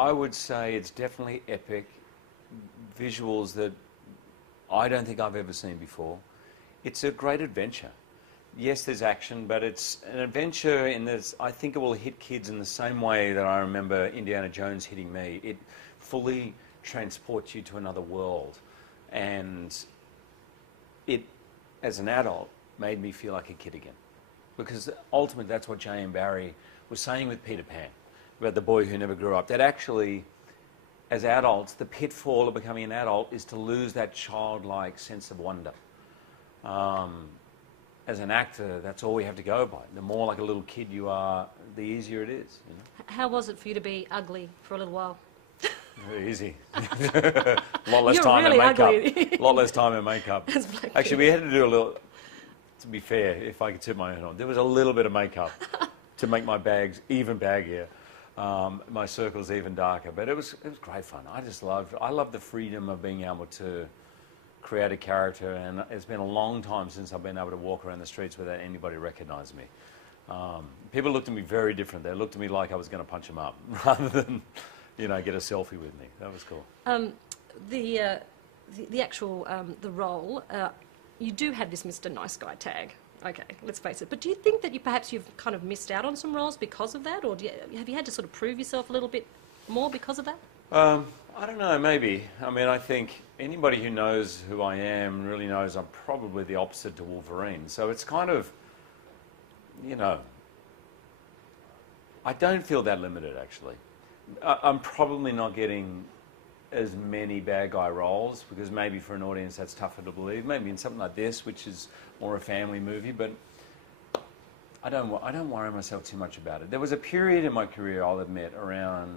I would say it's definitely epic. Visuals that I don't think I've ever seen before. It's a great adventure. Yes, there's action, but it's an adventure in this. I think it will hit kids in the same way that I remember Indiana Jones hitting me. It fully transports you to another world. And it, as an adult, made me feel like a kid again. Because ultimately, that's what J.M. Barrie was saying with Peter Pan, about the boy who never grew up. That actually, as adults, the pitfall of becoming an adult is to lose that childlike sense of wonder. As an actor, that's all we have to go by. The more like a little kid you are, the easier it is. You know? How was it for you to be ugly for a little while? Very easy. A lot less You're time really in makeup. ugly. A lot less time in makeup. Actually, we had to do a little. To be fair, if I could tip my own on, there was a little bit of makeup to make my bags even baggier, my circles even darker. But it was great fun. I love the freedom of being able to create a character, and it's been a long time since I've been able to walk around the streets without anybody recognise me. People looked at me very different. They looked at me like I was going to punch them up, rather than, you know, get a selfie with me. That was cool. The actual the role, you do have this Mr. Nice Guy tag. Okay, let's face it. But do you think that perhaps you've kind of missed out on some roles because of that, or have you had to sort of prove yourself a little bit more because of that? I don't know, maybe. I mean, I think anybody who knows who I am really knows I'm probably the opposite to Wolverine. So it's kind of, you know, I don't feel that limited, actually. I'm probably not getting as many bad guy roles, because maybe for an audience that's tougher to believe. Maybe in something like this, which is more a family movie, but I don't worry myself too much about it. There was a period in my career, I'll admit, around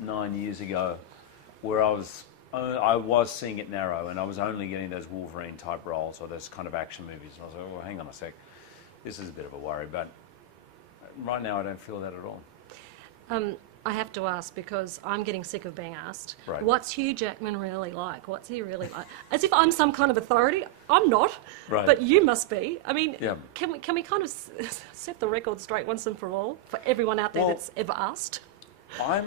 9 years ago, where I was seeing it narrow, and I was only getting those Wolverine type roles or those kind of action movies. And I was like, well, hang on a sec, this is a bit of a worry. But right now, I don't feel that at all. I have to ask, because I'm getting sick of being asked. Right. What's Hugh Jackman really like? What's he really like? As if I'm some kind of authority. I'm not. Right. But you must be. I mean, yeah. Can we kind of set the record straight once and for all for everyone out there that's ever asked? I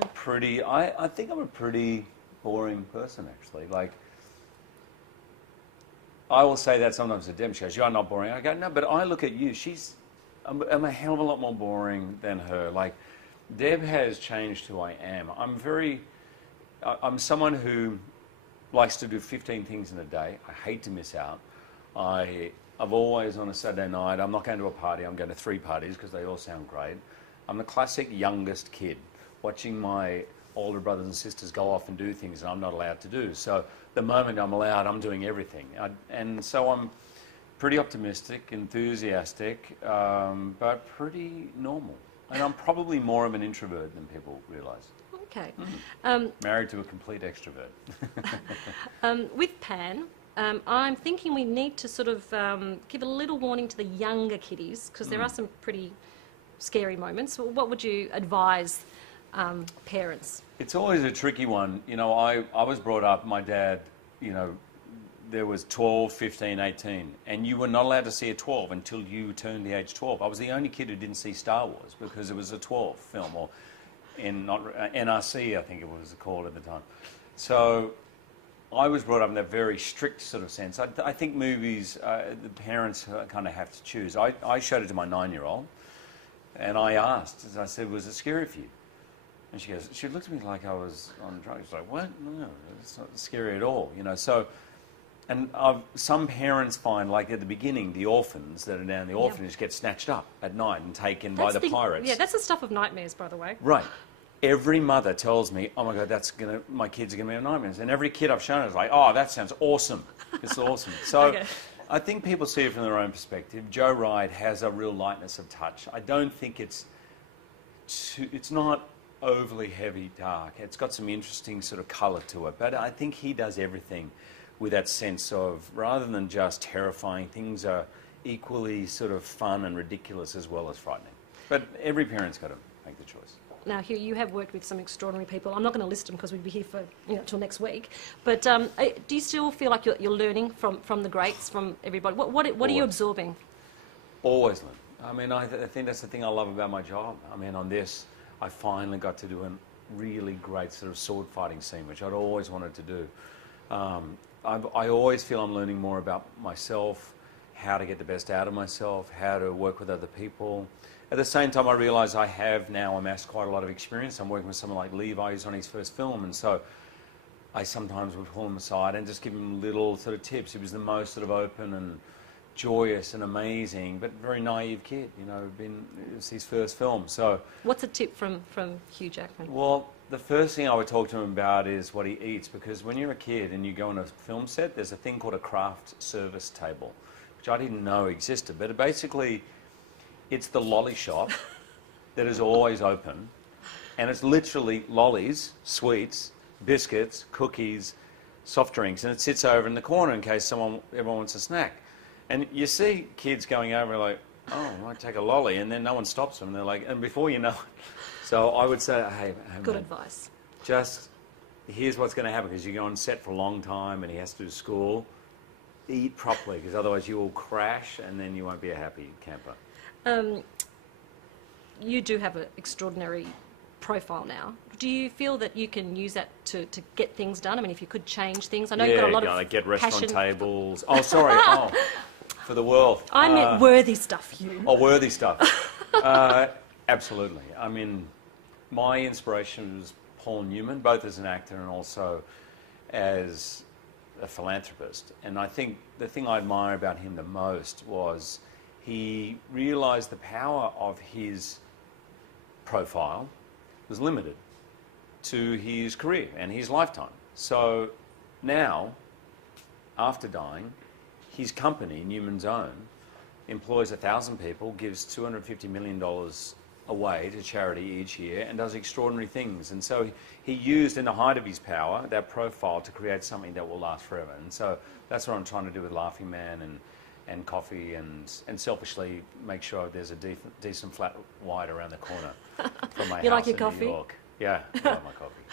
think I'm a pretty boring person, actually. Like, I will say that sometimes to Deb. She goes, "You're not boring." I go, "No, but I look at you. I'm a hell of a lot more boring than her." Like, Deb has changed who I am. I'm someone who likes to do 15 things in a day. I hate to miss out. I've always, on a Saturday night, I'm not going to a party, I'm going to 3 parties because they all sound great. I'm the classic youngest kid, watching my older brothers and sisters go off and do things that I'm not allowed to do. So the moment I'm allowed, I'm doing everything. And so I'm pretty optimistic, enthusiastic, but pretty normal. And I'm probably more of an introvert than people realise. Okay. Married to a complete extrovert. With Pan, I'm thinking we need to sort of give a little warning to the younger kiddies, because there are some pretty scary moments. What would you advise parents? It's always a tricky one. You know, I was brought up, my dad, you know, there was 12, 15, 18, and you were not allowed to see a 12 until you turned the age 12. I was the only kid who didn't see Star Wars because it was a 12 film, or NRC, I think it was called at the time. So I was brought up in that very strict sort of sense. I think movies, the parents kind of have to choose. I showed it to my 9-year-old, and I asked, as I said, "Was it scary for you?" And she looked at me like I was on drugs. She's like, "What? No, it's not scary at all." You know, so. And some parents find, like at the beginning, the orphans that are down in the orphanage get snatched up at night and taken by the pirates. Yeah, that's the stuff of nightmares, by the way. Right. Every mother tells me, "Oh my God, my kids are going to be nightmares." And every kid I've shown is like, "Oh, that sounds awesome. It's awesome." So Okay. I think people see it from their own perspective. Joe Wright has a real lightness of touch. I don't think it's not overly heavy dark. It's got some interesting sort of colour to it. But I think he does everything with that sense of, rather than just terrifying, things are equally sort of fun and ridiculous as well as frightening. But every parent's got to make the choice. Now, Hugh, you have worked with some extraordinary people. I'm not going to list them because we'd be here for till next week. But do you still feel like you're learning from the greats, from everybody? What are you absorbing? Always learn. I mean, I think that's the thing I love about my job. I mean, on this, I finally got to do really great sort of sword fighting scene, which I'd always wanted to do. I always feel I'm learning more about myself, how to get the best out of myself, how to work with other people. At the same time, I realise I have now amassed quite a lot of experience. I'm working with someone like Levi, who's on his first film, and so I sometimes would pull him aside and just give him little sort of tips. He was the most sort of open and joyous and amazing, but very naive kid. You know, it's his first film. So, what's a tip from Hugh Jackman? Well, the first thing I would talk to him about is what he eats, because when you're a kid and you go on a film set, there's a thing called a craft service table, which I didn't know existed, but basically it's the lolly shop that is always open, and it's literally lollies, sweets, biscuits, cookies, soft drinks, and it sits over in the corner in case everyone wants a snack. And you see kids going over like, oh, I might take a lolly, and then no one stops them. And they're like, and before you know it. So I would say, hey good man, advice. Just here's what's going to happen, because you go on set for a long time and he has to do school. Eat properly, because otherwise you will crash and then you won't be a happy camper. You do have an extraordinary profile now. Do you feel that you can use that to get things done? I mean, if you could change things. I know you've got a lot of get restaurant passion. tables. Oh, sorry. Oh, for the world. I meant worthy stuff, Hugh. Oh, worthy stuff. Absolutely. I mean, my inspiration was Paul Newman, both as an actor and also as a philanthropist. And I think the thing I admire about him the most was he realised the power of his profile was limited to his career and his lifetime. So now, after dying, his company, Newman's Own, employs 1,000 people, gives $250 million away to charity each year, and does extraordinary things. And so he used, in the height of his power, that profile to create something that will last forever. And so that's what I'm trying to do with Laughing Man and coffee, and selfishly make sure there's a decent flat white around the corner from my You house like your in coffee? New York. Yeah, I like my coffee.